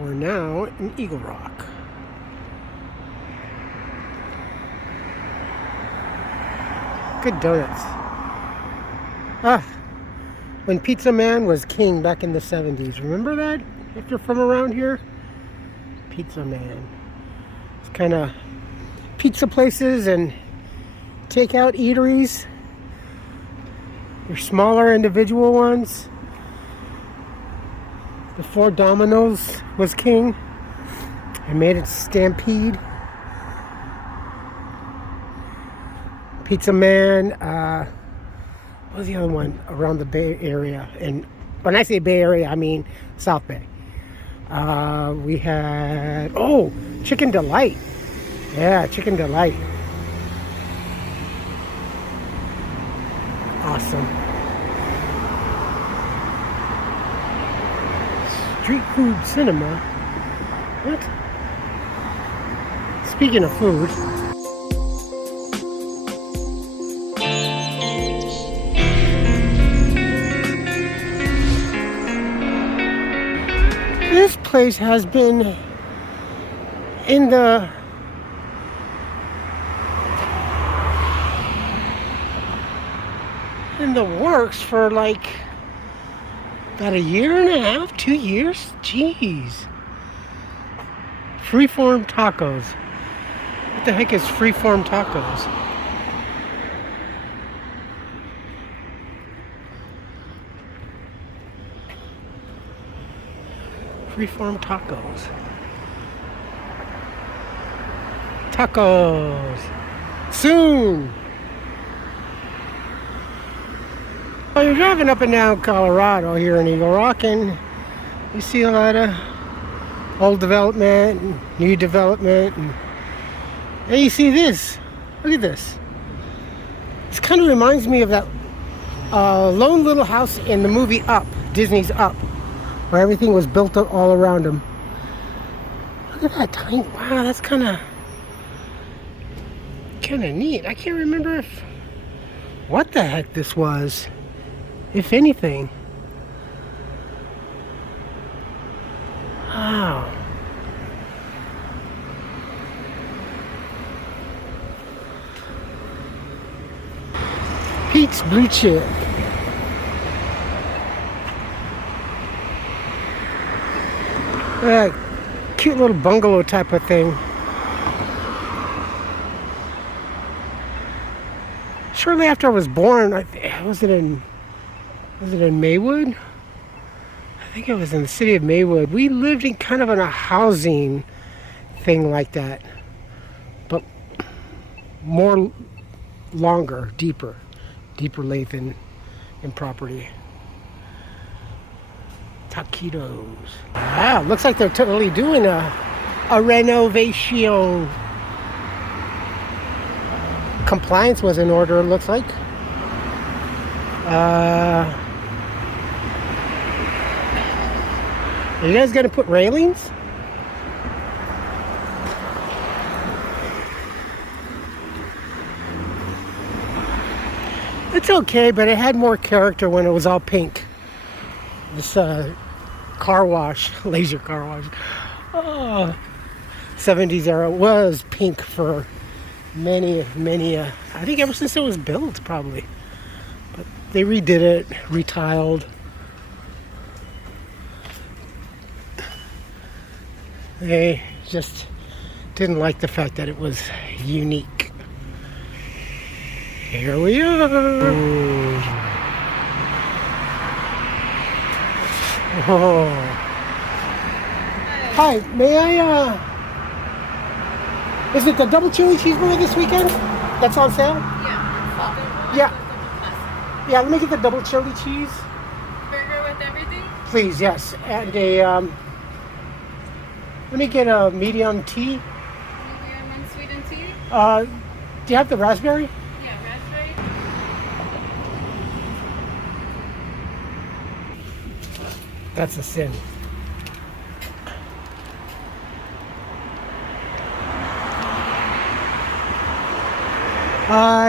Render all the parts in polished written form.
We're now in Eagle Rock. Good donuts. When Pizza Man was king back in the 70s. Remember that? If you're from around here? Pizza Man. It's kind of pizza places and takeout eateries. Your smaller individual ones. Before Domino's was king and made it stampede. Pizza Man, what was the other one around the Bay Area? And when I say Bay Area, I mean South Bay. We had, Chicken Delight. Yeah, Chicken Delight. Awesome. Street food cinema. What? Speaking of food. This place has been in the works for like about a year and a half, 2 years. Jeez. Freeform Tacos. What the heck is Freeform Tacos? Freeform Tacos. Tacos. Soon. Well, you're driving up and down Colorado here in Eagle Rock, and you see a lot of old development and new development, and you see this. Look at this. This kind of reminds me of that lone little house in the movie Up, Disney's Up, where everything was built up all around them. Look at that tiny. Wow, that's kind of neat. I can't remember what the heck this was. If anything. Wow. Pete's Blue Chip. Cute little bungalow type of thing. Shortly after I was born, was it in Maywood? I think it was in the city of Maywood. We lived in kind of a housing thing like that, but more longer, deeper length in property. Taquitos. Wow, looks like they're totally doing a renovation. Compliance was in order, it looks like. Are you guys gonna put railings? It's okay, but it had more character when it was all pink. This car wash, laser car wash, 70s era was pink for many, I think ever since it was built, probably. But they redid it, retiled. They just didn't like the fact that it was unique. Here we are. Oh. Hi, may I, is it the double chili cheeseburger this weekend? That's on sale? Yeah. Yeah, let me get the double chili cheese. Burger with everything? Please, yes. And a, let me get a medium tea. Medium and sweetened tea? Do you have the raspberry? Yeah, raspberry. That's a sin.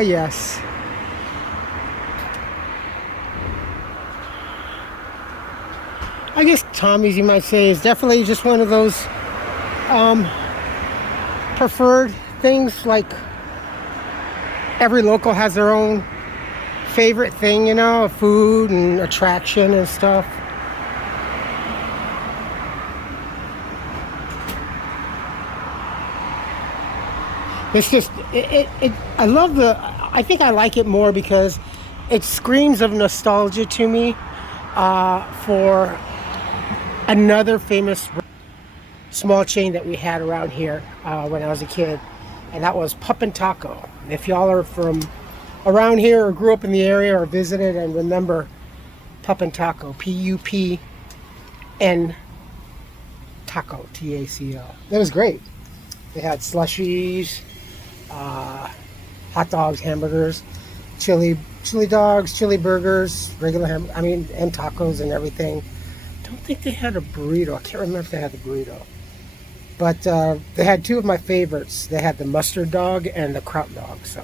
Yes. I guess Tommy's, you might say, is definitely just one of those preferred things. Like every local has their own favorite thing, you know, food and attraction and stuff. It's just, I love I think I like it more because it screams of nostalgia to me for another famous small chain that we had around here when I was a kid, and that was Pup and Taco. If y'all are from around here or grew up in the area or visited and remember Pup and Taco, P-U-P-N Taco, T-A-C-O. It was great. They had slushies, hot dogs, hamburgers, chili dogs, chili burgers, regular and tacos and everything. Don't think they had a burrito. I can't remember if they had the burrito. But they had two of my favorites. They had the mustard dog and the kraut dog. So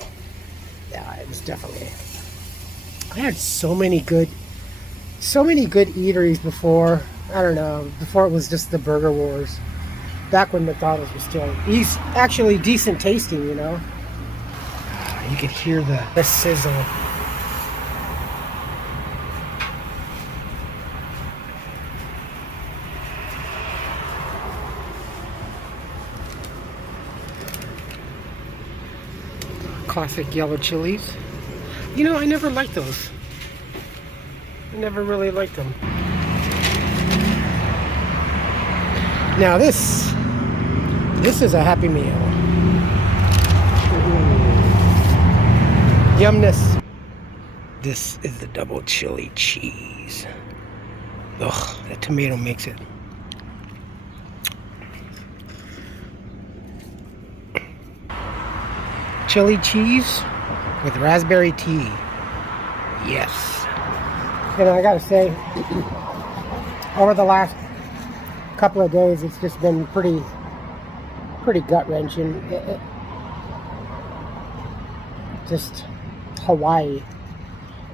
yeah, it was definitely. I had so many good eateries before. I don't know, before it was just the burger wars. Back when McDonald's was still actually decent tasting, you know. You could hear the sizzle. Classic yellow chilies. You know, I never liked those. I never really liked them. Now this is a Happy Meal. Ooh. Yumness. This is the double chili cheese. Ugh, that tomato makes it. Chili cheese with raspberry tea. Yes. You know, I gotta say, over the last couple of days, it's just been pretty gut-wrenching. Just Hawaii,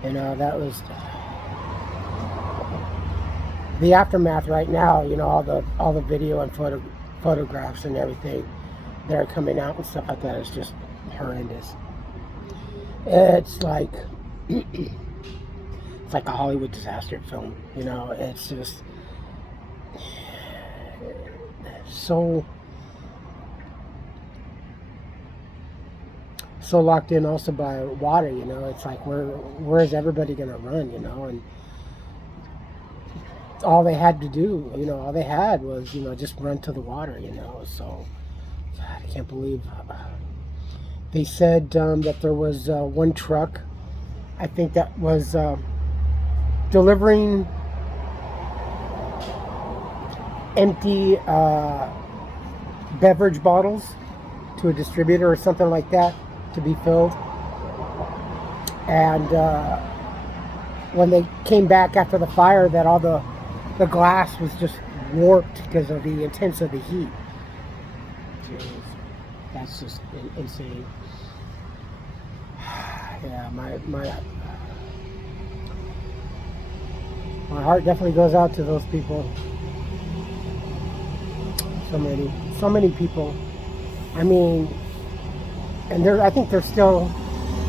you know, that was the aftermath right now. You know, all the video and photographs and everything that are coming out and stuff like that is just horrendous. It's like it's like a Hollywood disaster film, you know. It's just so locked in also by water, you know. It's like where is everybody gonna run, you know? And all they had to do, you know, all they had was, you know, just run to the water, you know. So God, I can't believe they said that there was one truck, I think, that was delivering empty beverage bottles to a distributor or something like that to be filled. And when they came back after the fire, that all the glass was just warped because of the intense of the heat. Jeez, that's just insane. Yeah, my heart definitely goes out to those people. So many people. I mean, and I think they're still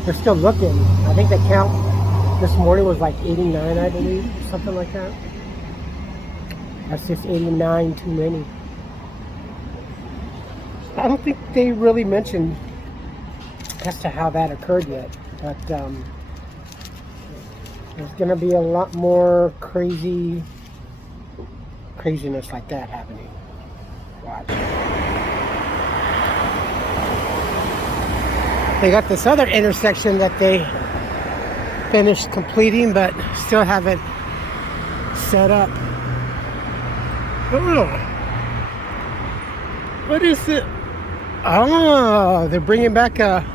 looking. I think the count this morning was like 89, I believe, something like that. That's just 89 too many. I don't think they really mentioned as to how that occurred yet, but there's going to be a lot more craziness like that happening. Watch. They got this other intersection that they finished completing, but still haven't set up. Oh, what is it? Oh, they're bringing back a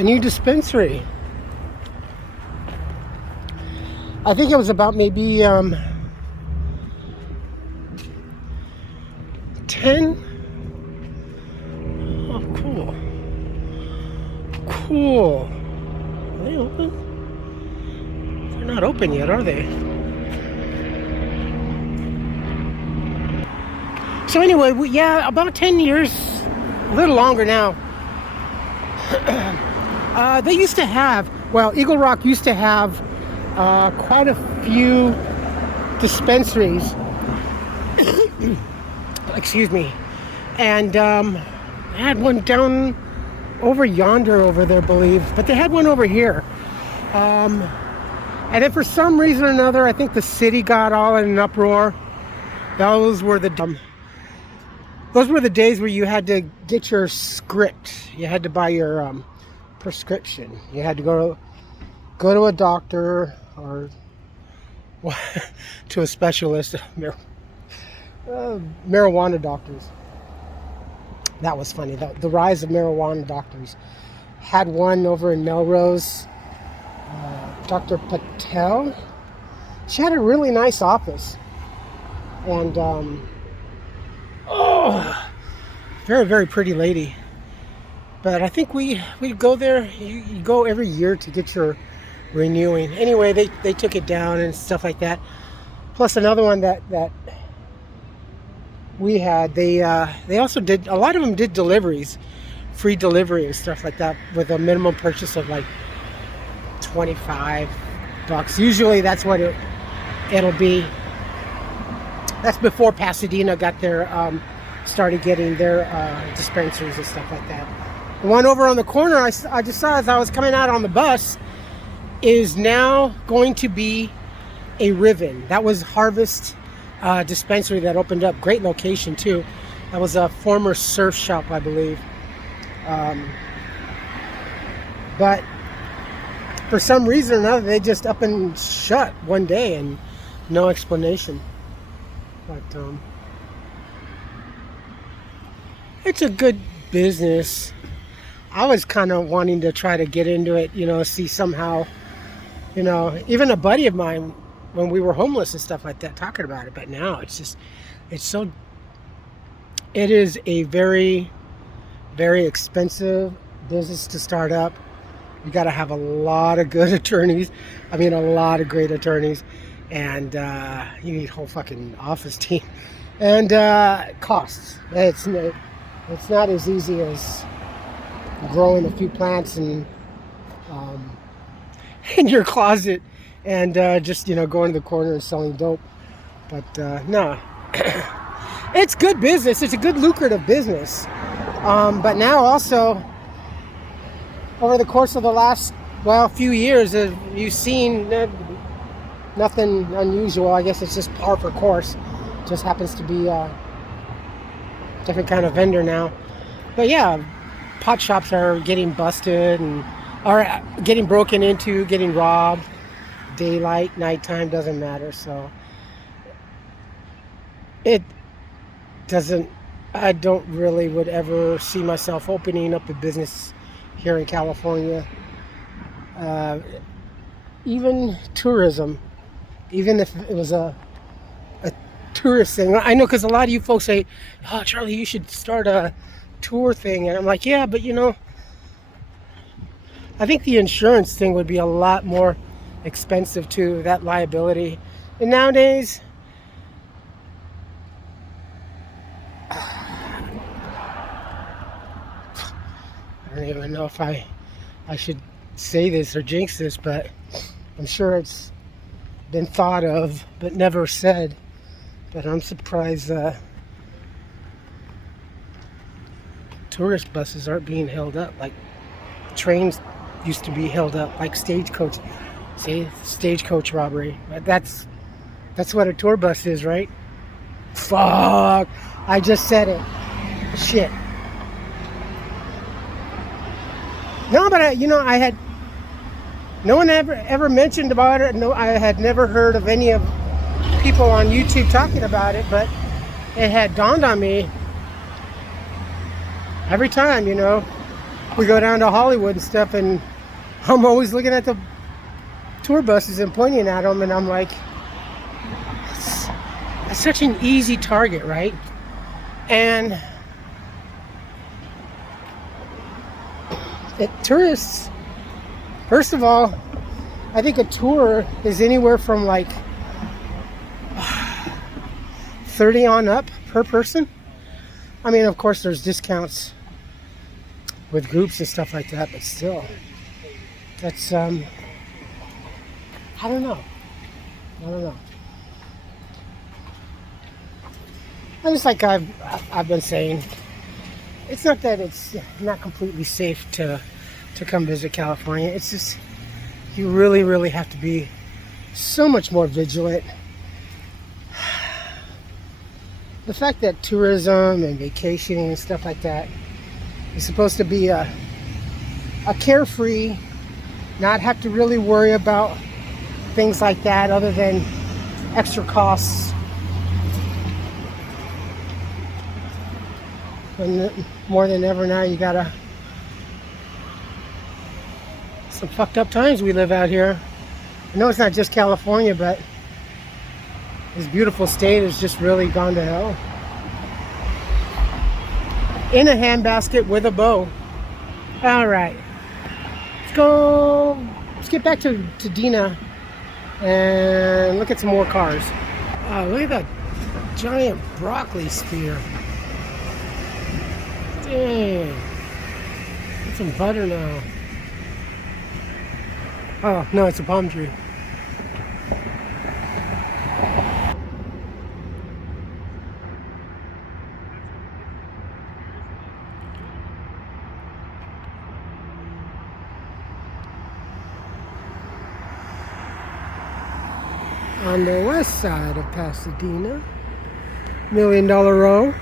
new dispensary. I think it was about maybe 10. Oh, cool. Cool. Are they open? They're not open yet, are they? So anyway, yeah, about 10 years, a little longer now. They used to have, well, Eagle Rock used to have quite a few dispensaries. Excuse me. And they had one down over yonder over there, I believe. But they had one over here. And then for some reason or another, I think the city got all in an uproar. Those were the days where you had to get your script. You had to buy your prescription. You had to go to a doctor or to a specialist. Marijuana doctors. That was funny. The rise of marijuana doctors. Had one over in Melrose. Dr. Patel. She had a really nice office. And oh, very, very pretty lady. But I think we go there. You go every year to get your renewing. Anyway, they took it down and stuff like that. Plus another one that we had. They also did, a lot of them did deliveries, free delivery and stuff like that with a minimum purchase of like $25. Usually that's what it'll be. That's before Pasadena got their started getting their dispensaries and stuff like that. The one over on the corner I just saw as I was coming out on the bus is now going to be a Riven. That was Harvest dispensary that opened up. Great location too. That was a former surf shop, I believe. But for some reason or another, they just up and shut one day and no explanation. But it's a good business. I was kind of wanting to try to get into it, see somehow, even a buddy of mine when we were homeless and stuff like that talking about it. But now it is a very, very expensive business to start up. You got to have a lot of good attorneys. I mean, a lot of great attorneys. And you need a whole fucking office team. And costs. It's not as easy as growing a few plants and in your closet and just going to the corner and selling dope. But no, it's good business. It's a good lucrative business. But now also, over the course of the last few years, you've seen nothing unusual. I guess it's just par for course. Just happens to be a different kind of vendor now. But yeah, pot shops are getting busted and are getting broken into, getting robbed. Daylight, nighttime, doesn't matter. So it doesn't, I don't really would ever see myself opening up a business here in California. Even tourism, even if it was a tourist thing. I know, because a lot of you folks say, "Oh, Charlie, you should start a tour thing." And I'm like, yeah, but I think the insurance thing would be a lot more expensive too, that liability. And nowadays, I don't even know if I should say this or jinx this, but I'm sure it's been thought of but never said. But I'm surprised tourist buses aren't being held up like trains used to be held up, like stagecoach. See, stagecoach robbery. That's what a tour bus is, right? Fuck! I just said it. Shit. No, but I had no one ever mentioned about it. No, I had never heard of any of people on YouTube talking about it, but it had dawned on me every time, we go down to Hollywood and stuff, and I'm always looking at the tour buses and pointing at them, and I'm like, that's such an easy target, right? And tourists, first of all, I think a tour is anywhere from like 30 on up per person. I mean, of course, there's discounts with groups and stuff like that, but still, that's I don't know. And just like I've been saying, it's not that it's not completely safe to come visit California. It's just you really have to be so much more vigilant. The fact that tourism and vacationing and stuff like that is supposed to be a carefree, not have to really worry about things like that other than extra costs. When more than ever now, you gotta, some fucked up times we live out here. I know it's not just California, but this beautiful state has just really gone to hell. In a handbasket with a bow. All right, let's get back to Dina and look at some more cars. Look at that giant broccoli spear. Dang, get some butter now. Oh no, it's a palm tree. On the west side of Pasadena, $1 Million Row.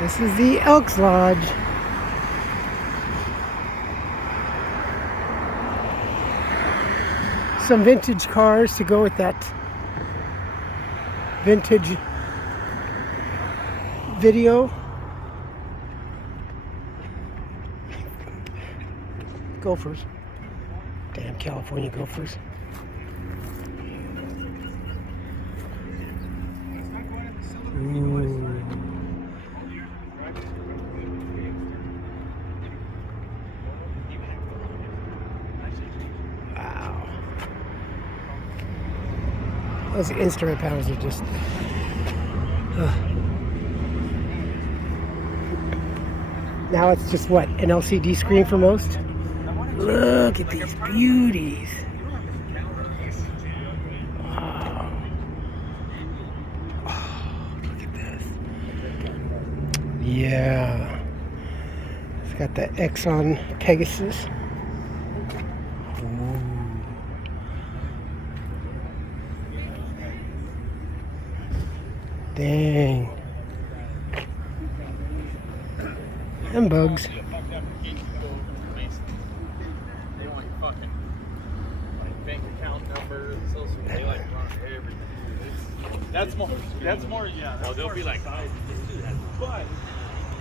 This is the Elks Lodge. Some vintage cars to go with that vintage video. Gophers. Damn California gophers. Ooh. Wow. Those instrument panels are just... Now it's just what? An LCD screen for most? Look at these beauties. Wow. Oh, look at this. Yeah. It's got the Exxon Pegasus. Ooh. Dang. And bugs. That's more, yeah. Oh, they'll be like, but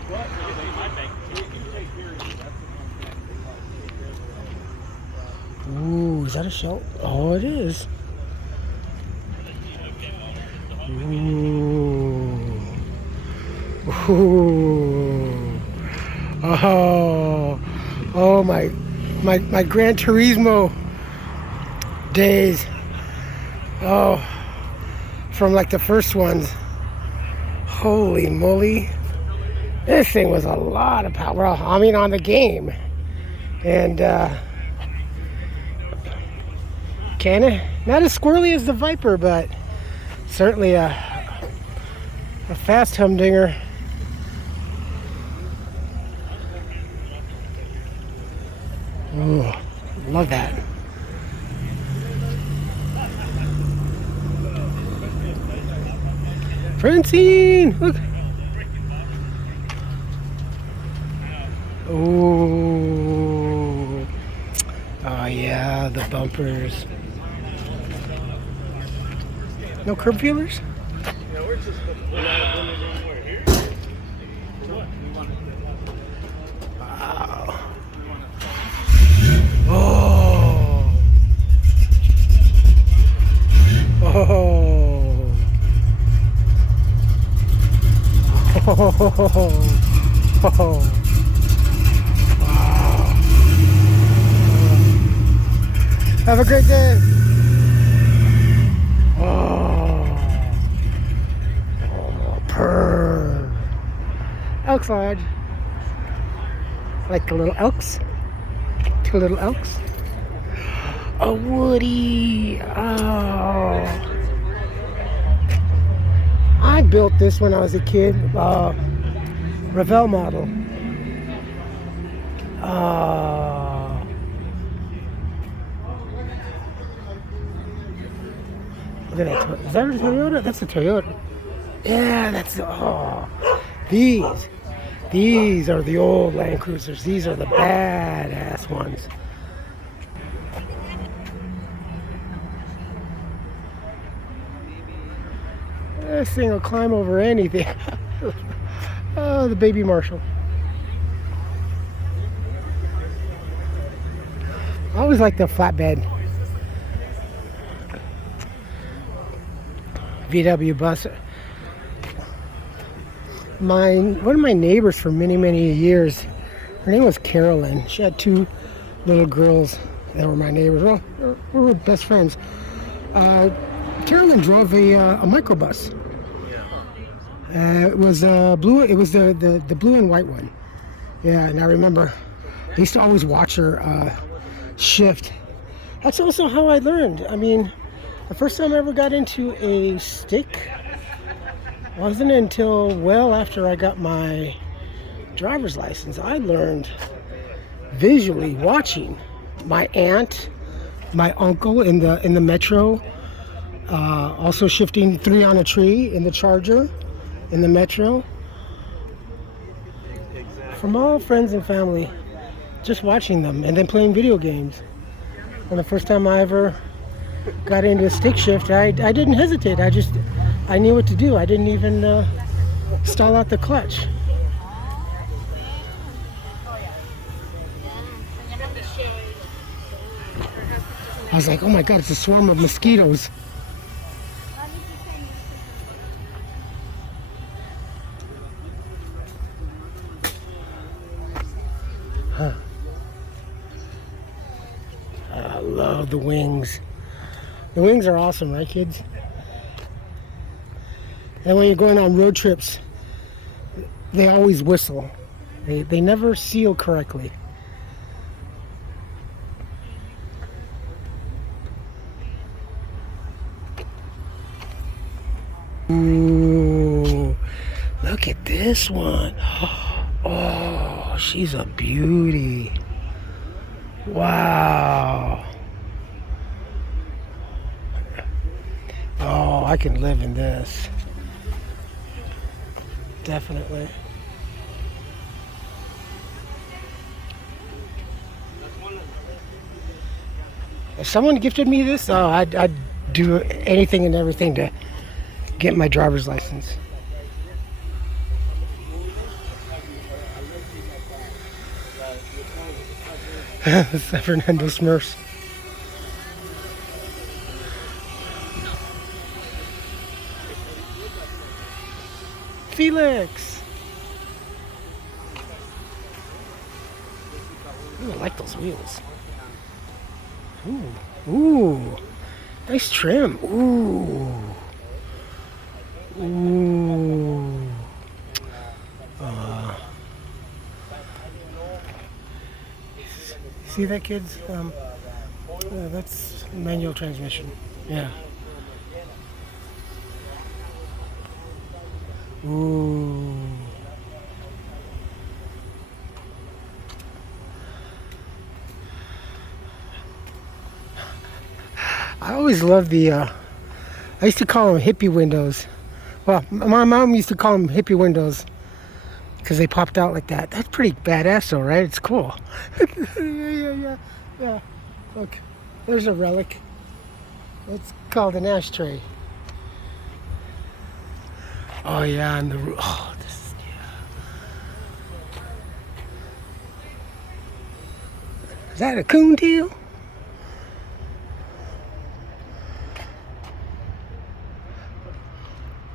my bank, you can take care of it. Ooh, is that a shell? Oh, it is. Ooh. Ooh. Oh, my Gran Turismo days. Oh, from like the first ones. Holy moly. This thing was a lot of power. Well, I mean, on the game. And kinda not as squirrely as the Viper, but certainly a fast humdinger. Ooh, love that. Francine, look. Ooh. Oh yeah, the bumpers. No curb feelers? Wow. Oh. Oh. Oh, wow. Have a great day. Oh, purr. Elks Lodge. Like the little elks. 2 little elks. A Woody. Oh. I built this when I was a kid. Revell model. Look at that. Is that a Toyota? That's a Toyota. Yeah, that's. Oh. These are the old Land Cruisers. These are the badass ones. This thing will climb over anything. Oh, the baby Marshall. I always like the flatbed VW bus. One of my neighbors for many years, her name was Carolyn. She had 2 little girls that were my neighbors. Well, we were best friends. Carolyn drove a microbus. It was blue. It was the blue and white one. Yeah, and I remember I used to always watch her shift. That's also how I learned. I mean, the first time I ever got into a stick wasn't until well after I got my driver's license. I learned visually watching my aunt, my uncle in the Metro, also shifting 3 on a tree in the Charger, in the Metro. From all friends and family, just watching them and then playing video games. And the first time I ever got into a stick shift, I didn't hesitate. I knew what to do. I didn't even stall out the clutch. I was like, oh my God, it's a swarm of mosquitoes. Huh. I love the wings. The wings are awesome, right, kids? And when you're going on road trips, they always whistle. They never seal correctly. Ooh, look at this one. Oh, she's a beauty. Wow. Oh, I can live in this. Definitely. If someone gifted me this, oh, I'd do anything and everything to get my driver's license. San Fernando Smurfs. Felix. Ooh, I like those wheels. Ooh, nice trim. Ooh. See that, kids? That's manual transmission. Yeah. Ooh. I always loved I used to call them hippie windows. Well, my mom used to call them hippie windows because they popped out like that. That's pretty badass though, right? It's cool. Yeah. Look, there's a relic. It's called an ashtray. Oh yeah, and this, yeah. Is that a coontail?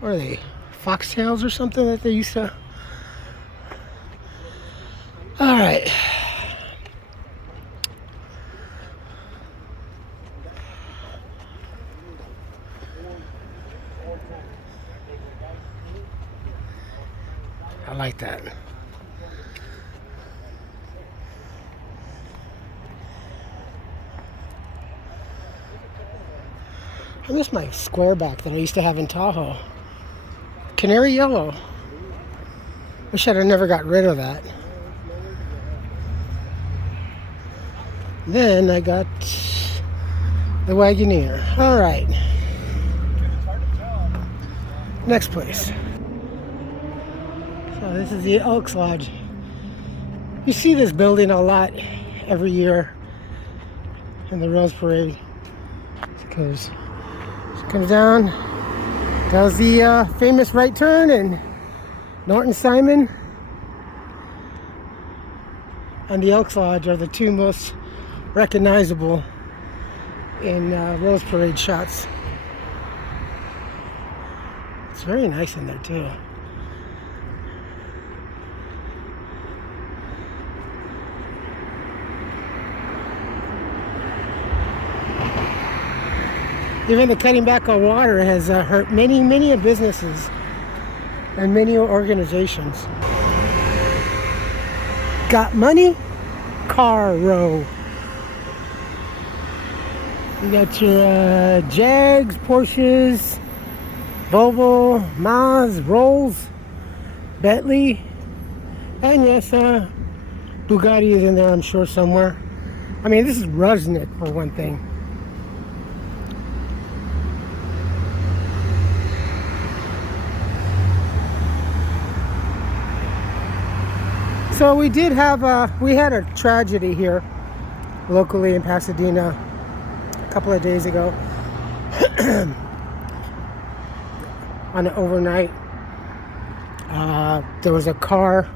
What are they? Foxtails or something that they used to All right. I like that. I miss my square back that I used to have in Tahoe. Canary yellow. Wish I'd have never got rid of that. Then I got the Wagoneer. All right. Next place. So this is the Elks Lodge. You see this building a lot every year in the Rose Parade. Because it comes down, does the famous right turn, and Norton Simon and the Elks Lodge are the two most recognizable in Rose Parade shots. It's very nice in there too. Even the cutting back on water has hurt many businesses and many organizations. Got money? Car row. You got your Jags, Porsches, Volvo, Maz, Rolls, Bentley, and yes, Bugatti is in there, I'm sure, somewhere. I mean, this is Rusnik for one thing. So we did have we had a tragedy here locally in Pasadena a couple of days ago on an overnight. There was a car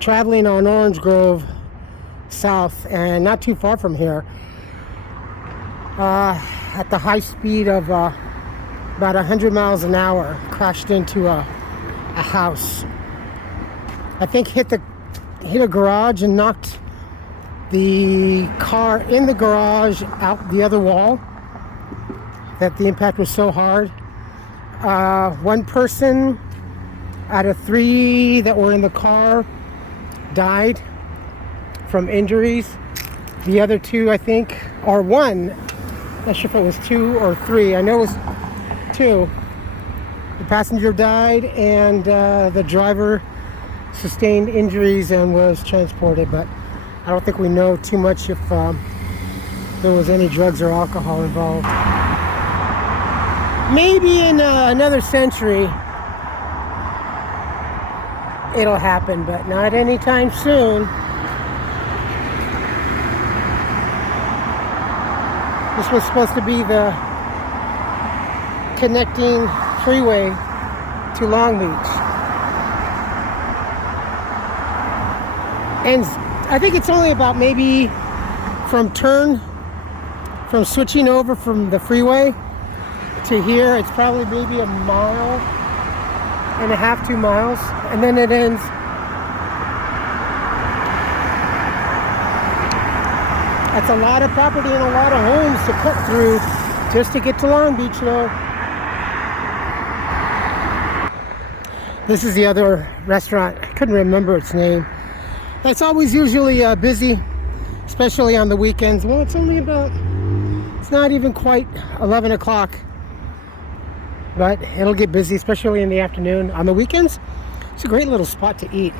traveling on Orange Grove South, and not too far from here, at the high speed of about 100 miles an hour, crashed into a house. I think hit a garage and knocked the car in the garage out the other wall. That the impact was so hard. One person out of 3 that were in the car died from injuries. The other 2, I think, or 1, not sure if it was 2 or 3. I know it was 2. The passenger died, and the driver sustained injuries and was transported, but I don't think we know too much if there was any drugs or alcohol involved. Maybe in another century it'll happen, but not anytime soon. This was supposed to be the connecting freeway to Long Beach. And I think it's only about maybe from switching over from the freeway to here, it's probably maybe 1.5 miles, 2 miles, and then it ends. That's a lot of property and a lot of homes to cut through just to get to Long Beach, though. This is the other restaurant. I couldn't remember its name. It's always usually busy, especially on the weekends. Well, it's not even quite 11 o'clock, but it'll get busy, especially in the afternoon. On the weekends, it's a great little spot to eat.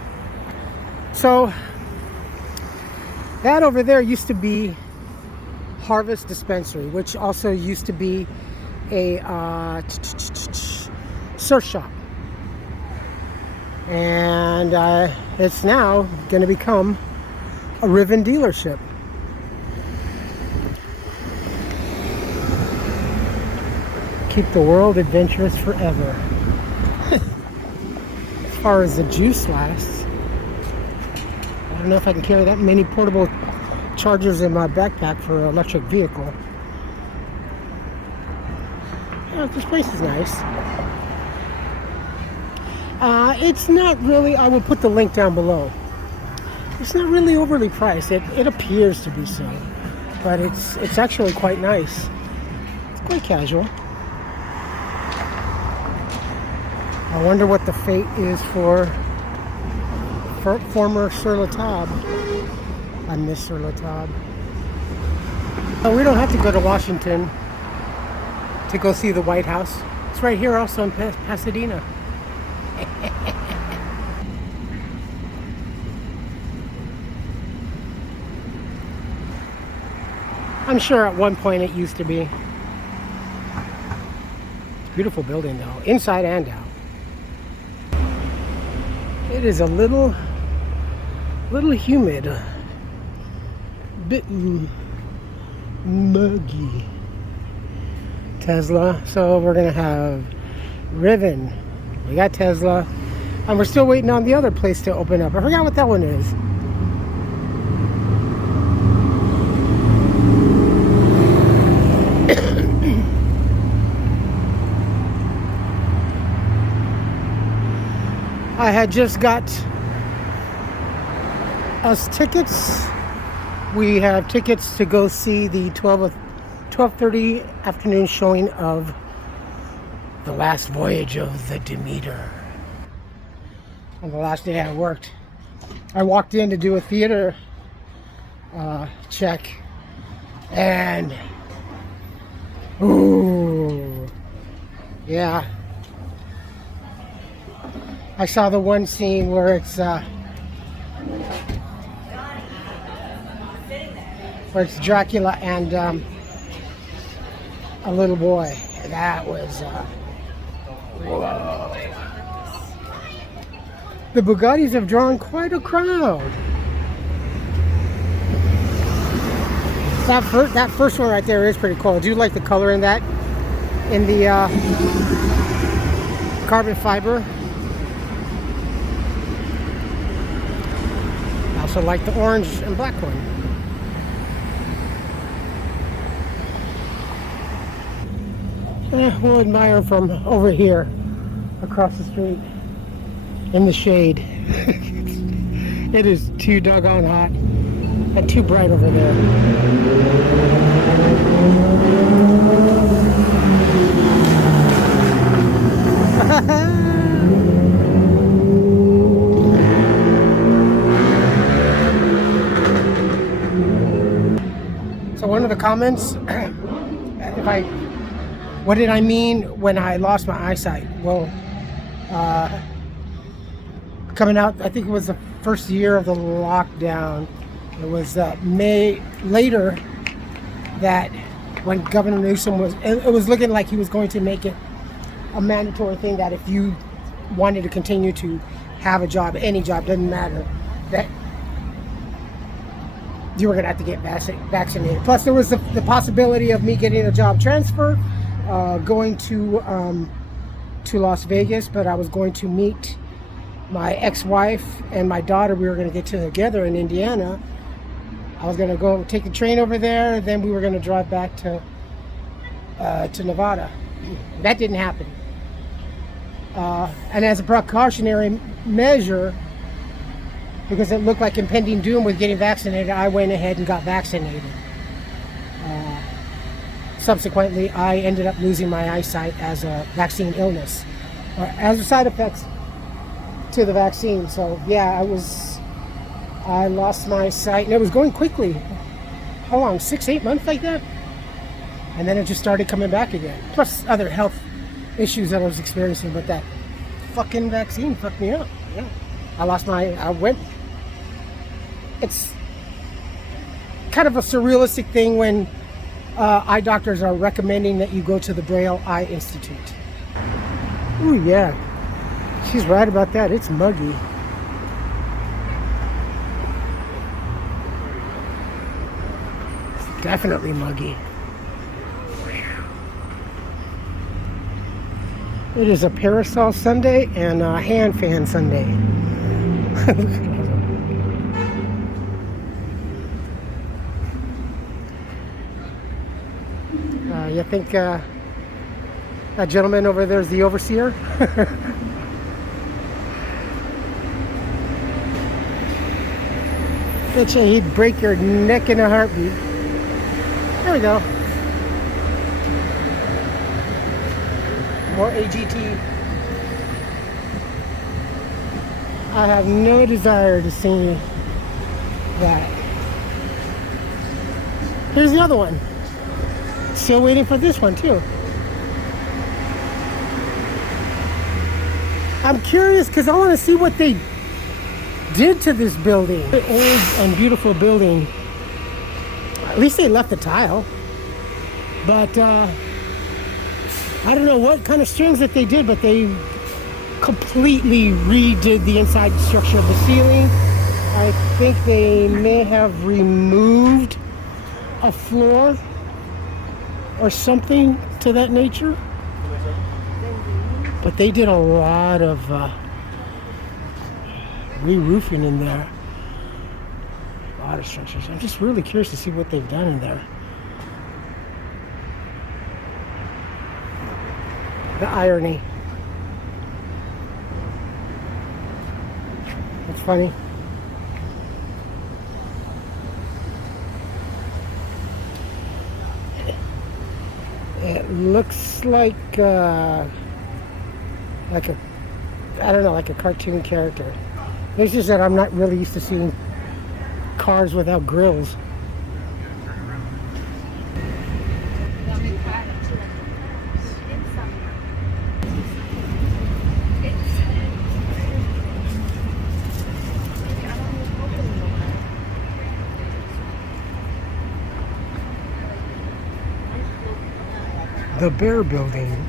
So that over there used to be Harvest Dispensary, which also used to be a surf shop. And it's now going to become a Riven dealership. Keep the world adventurous forever. As far as the juice lasts, I don't know if I can carry that many portable chargers in my backpack for an electric vehicle. Yeah, this place is nice. It's not really, I will put the link down below. It's not really overly priced. It appears to be so, but it's actually quite nice. It's quite casual. I wonder what the fate is for former Sur La Table. I miss Sur La Table. Oh, we don't have to go to Washington to go see the White House. It's right here also in Pasadena. I'm sure at one point it used to be. Beautiful building though, inside and out. It is a little humid, a bit muggy. Tesla, so we're gonna have Riven. We got Tesla, and we're still waiting on the other place to open up. I forgot what that one is. I had just got us tickets. We have tickets to go see the 12:30 afternoon showing of The Last Voyage of the Demeter. On the last day I worked, I walked in to do a theater check, and ooh, yeah. I saw the one scene where it's Dracula and a little boy. That was whoa. The Bugattis have drawn quite a crowd. That first one right there is pretty cool. I do like the color in that, in the carbon fiber. I also like the orange and black one. We'll admire from over here, across the street, in the shade. It is too doggone hot and too bright over there. So one of the comments, what did I mean when I lost my eyesight? Well, coming out, I think it was the first year of the lockdown. It was May later that when Governor Newsom it was looking like he was going to make it a mandatory thing that if you wanted to continue to have a job, any job, doesn't matter, that you were going to have to get vaccinated. Plus there was the possibility of me getting a job transfer, going to Las Vegas, but I was going to meet my ex-wife and my daughter. We were going to get together in Indiana. I was going to go take the train over there, then we were going to drive back to Nevada. That didn't happen. And as a precautionary measure, because it looked like impending doom with getting vaccinated, I went ahead and got vaccinated. Subsequently, I ended up losing my eyesight as a vaccine illness, or as a side effects to the vaccine. So yeah, I lost my sight, and it was going quickly. How long? 6-8 months like that? And then it just started coming back again. Plus other health issues that I was experiencing, but that fucking vaccine fucked me up. Yeah. It's kind of a surrealistic thing when eye doctors are recommending that you go to the Braille Eye Institute. Ooh, yeah. She's right about that. It's muggy. It's definitely muggy. It is a parasol Sunday and a hand fan Sunday. You think that gentleman over there is the overseer? Bet you he'd break your neck in a heartbeat. There we go. More AGT. I have no desire to see that. Here's the other one. Still waiting for this one too. I'm curious because I want to see what they did to this building. An old and beautiful building. At least they left the tile. But I don't know what kind of strings that they did, but they completely redid the inside structure of the ceiling. I think they may have removed a floor or something to that nature. But they did a lot of re-roofing in there. A lot of structures. I'm just really curious to see what they've done in there. The irony. It's funny. It looks like a, I don't know, like a cartoon character. It's just that I'm not really used to seeing cars without grills. The Bear Building.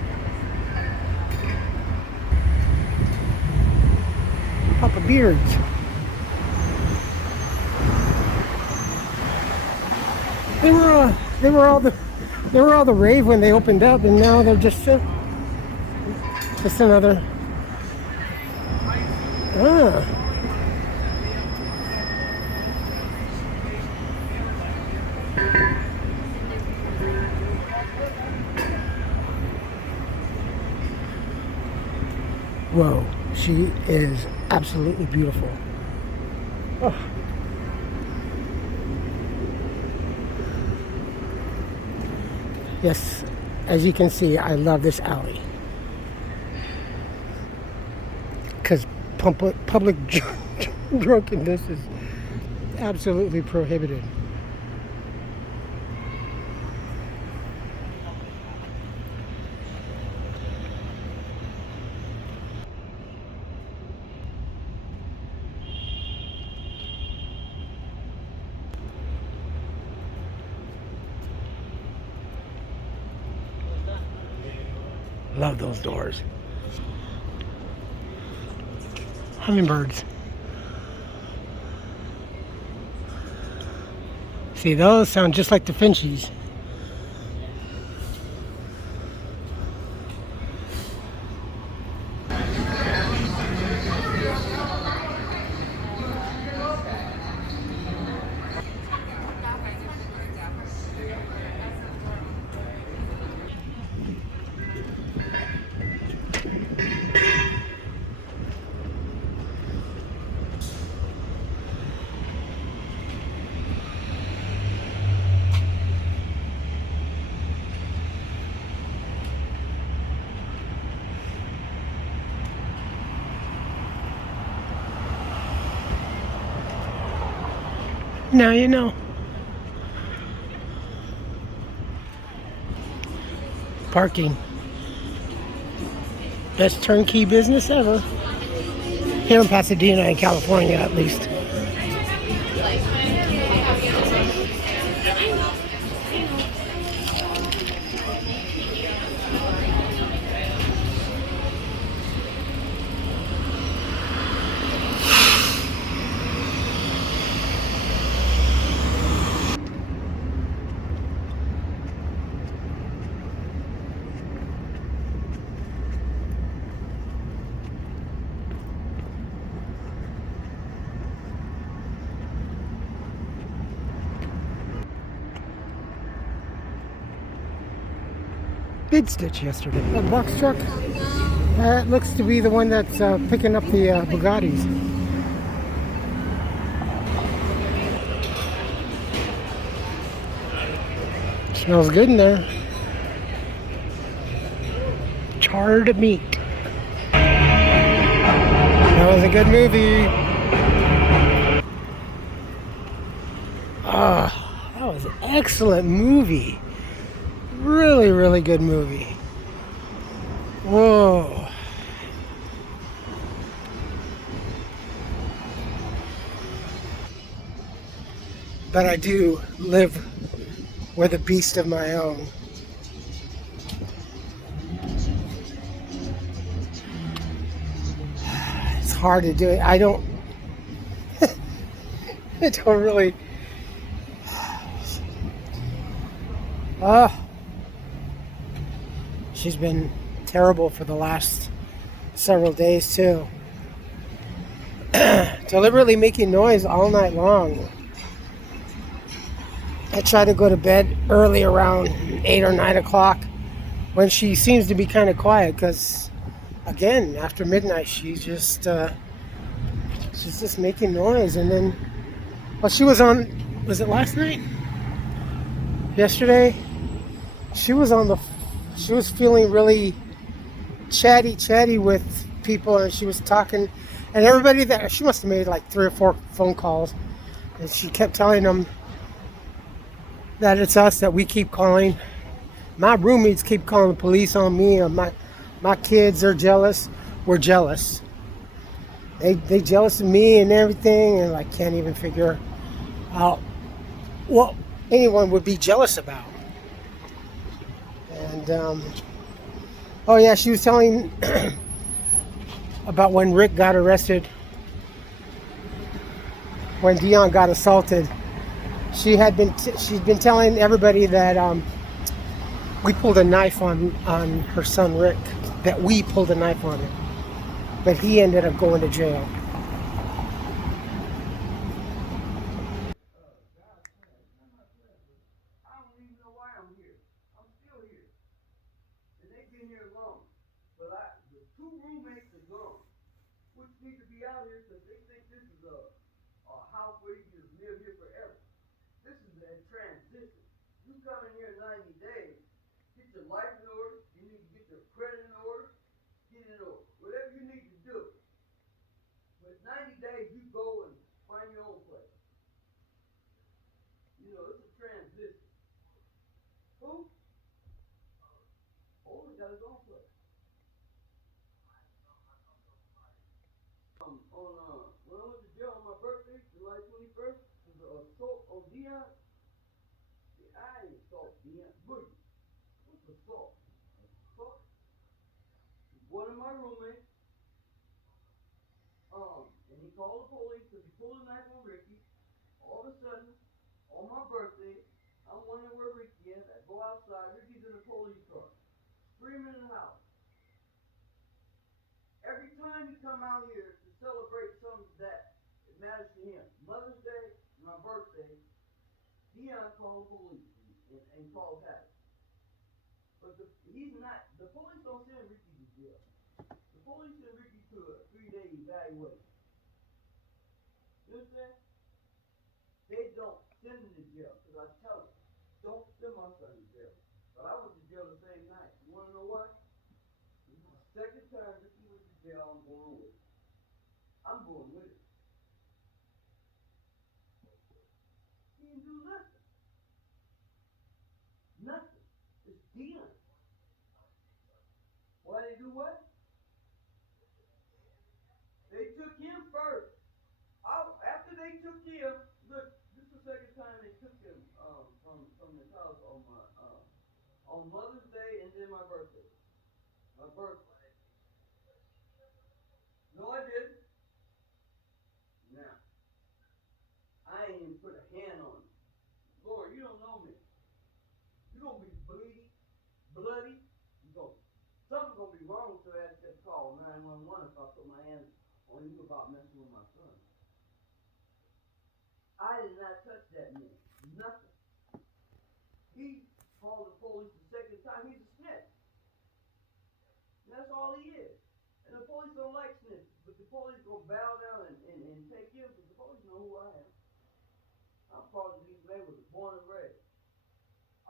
Papa Beards. They were all the rave when they opened up, and now they're just another. Whoa, she is absolutely beautiful. Oh. Yes, as you can see, I love this alley. Because public drunkenness is absolutely prohibited. Love those doors. Hummingbirds. See, those sound just like the Finchies. Now you know. Parking. Best turnkey business ever. Here in Pasadena and California, at least. Bidstich yesterday. That box truck, that looks to be the one that's picking up the Bugattis. Smells good in there. Charred meat. That was a good movie. Ah, that was an excellent movie. Really, really good movie. Whoa. But I do live with a beast of my own. It's hard to do it. I don't really. She's been terrible for the last several days too. Deliberately making noise all night long. I try to go to bed early around 8 or 9 o'clock when she seems to be kind of quiet, because again, after midnight she's just making noise. And then, well, she was on, was it last night? Yesterday? She was feeling really chatty with people, and she was talking, and everybody that, she must have made like 3 or 4 phone calls, and she kept telling them that it's us, that we keep calling. My roommates keep calling the police on me, or my kids are jealous. We're jealous. They jealous of me and everything, and I can't even figure out what anyone would be jealous about. And oh yeah, she was telling about when Rick got arrested, when Dion got assaulted. She's been telling everybody that we pulled a knife on her son Rick, that we pulled a knife on him, but he ended up going to jail.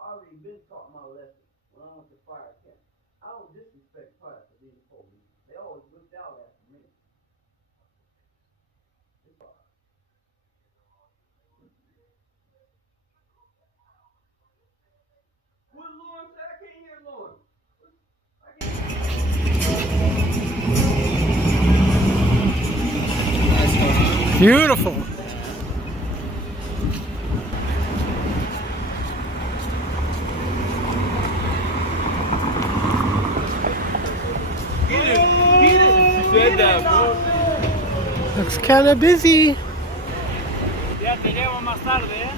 already been taught my lesson when I went to fire camp. I don't disrespect fire for being police. They always looked out after me. It's all right. What Lawrence? I can't hear Lawrence. Beautiful. Looks kind of busy. Ya te llevo más tarde, ¿eh?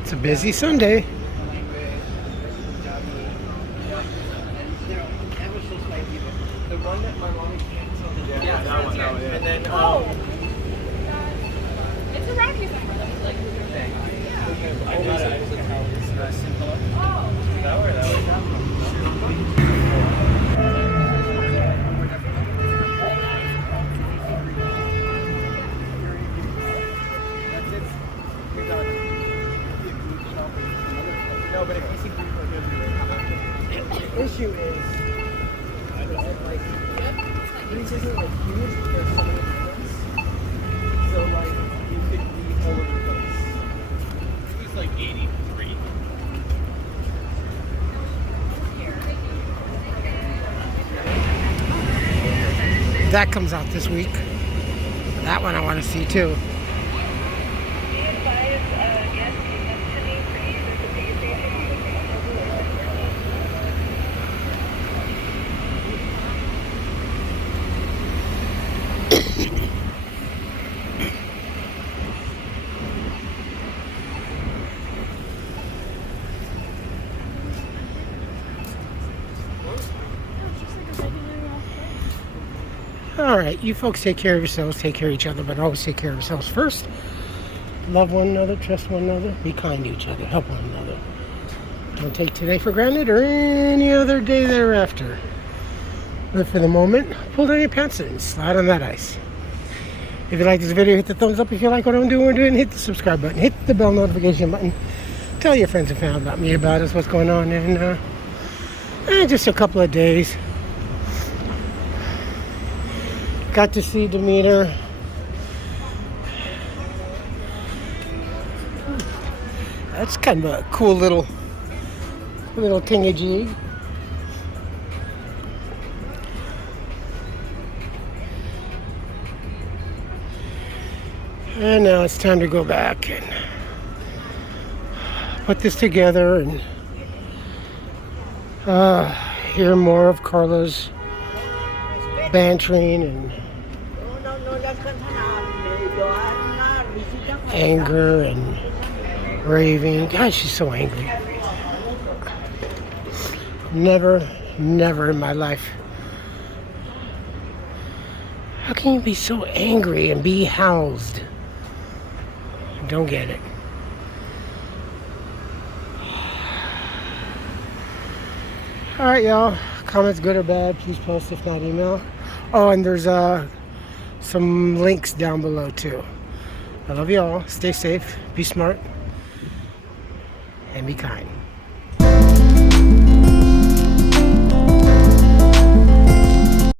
It's a busy Sunday. The one that my mommy canceled. Yeah, that one, yeah. And then, It's a Rocky thing. I got it. no, but if you see the issue is, like, these isn't like huge, there's so many things. So, like, you could be all over the place. It's like 83. That comes out this week. That one I want to see too. All right, you folks take care of yourselves, take care of each other, but always take care of yourselves first. Love one another, trust one another, be kind to each other, help one another. Don't take today for granted or any other day thereafter. Live for the moment, pull down your pants and slide on that ice. If you like this video, hit the thumbs up. If you like what I'm doing, hit the subscribe button, hit the bell notification button. Tell your friends and family about me, about us, what's going on in just a couple of days. Got to see Demeter. That's kind of a cool little thingy-jig. And now it's time to go back and put this together and hear more of Carla's bantering and anger and raving. God, she's so angry. Never in my life. How can you be so angry and be housed? Don't get it. Alright, y'all. Comments good or bad, please post, if not email. Oh, and there's some links down below too. I love you all. Stay safe, be smart, and be kind.